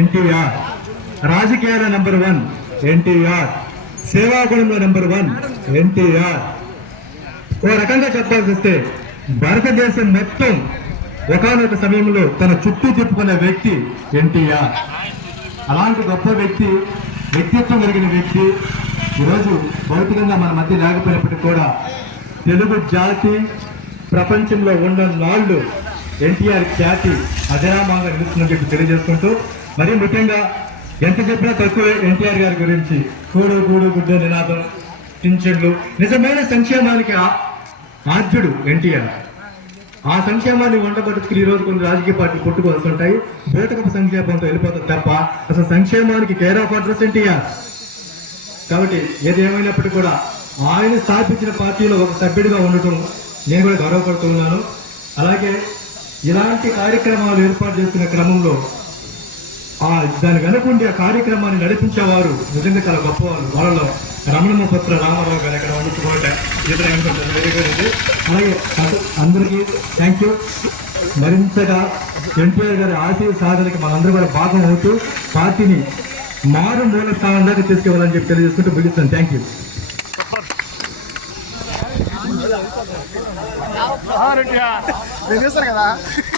ఎన్టీఆర్ రాజకీయాల number 1 NTR, సేవాగుణంలో number 1 NTR. ఓ రకంగా చెప్పాల్సి వస్తే భారతదేశం మొత్తం ఒకనొక సమయంలో తన చుట్టూ తిప్పుకునే వ్యక్తి ఎన్టీఆర్. అలాంటి గొప్ప వ్యక్తి, వ్యక్తిత్వం కలిగిన వ్యక్తి ఈరోజు భౌతికంగా మన మధ్య లేకపోయినప్పటికీ కూడా తెలుగు జాతి ప్రపంచంలో ఉన్న నాళ్ళు ఎన్టీఆర్ ఖ్యాతి అజరామంగా నిలుస్తుందని చెప్పి తెలియజేసుకుంటూ, మరి ముఖ్యంగా ఎంత చెప్పినా తక్కువే ఎన్టీఆర్ గారి గురించి. కూడు గూడు గుడ్డ నినాదం, పింఛన్లు, నిజమైన సంక్షేమానికి ఆద్యుడు ఎన్టీఆర్. ఆ సంక్షేమాన్ని వండబట్టుకుని ఈ రోజు కొన్ని రాజకీయ పార్టీలు పుట్టుకు వస్తుంటాయి. బోటకపు సంక్షేమంతో వెళ్ళిపోతుంది తప్ప అసలు సంక్షేమానికి కేర్ ఆఫ్ అడ్రస్ ఎన్టీఆర్. కాబట్టి ఏది ఏమైనప్పటికీ కూడా ఆయన స్థాపించిన పార్టీలో ఒక సభ్యుడిగా ఉండటం నేను కూడా గౌరవపడుతున్నాను. అలాగే ఇలాంటి కార్యక్రమాలు ఏర్పాటు చేసుకునే క్రమంలో దాని వెనకుండి ఆ కార్యక్రమాన్ని నడిపించేవారు నిజంగా చాలా గొప్పవారు. వాళ్ళలో రమణమ్మ పుత్ర రామారావు గారు ఎక్కడ వండుకోవట అలాగే అందరికీ థ్యాంక్ యూ. మరింతగా ఎన్టీఆర్ గారి ఆశయ సాధనకి మనందరూ కూడా భాగం అవుతూ పార్టీని మారుమూల స్థానం దాకా తీసుకెళ్ళాలని చెప్పి తెలియజేసుకుంటూ ముగిస్తాను. Thank you. నేను చేస్తాను కదా.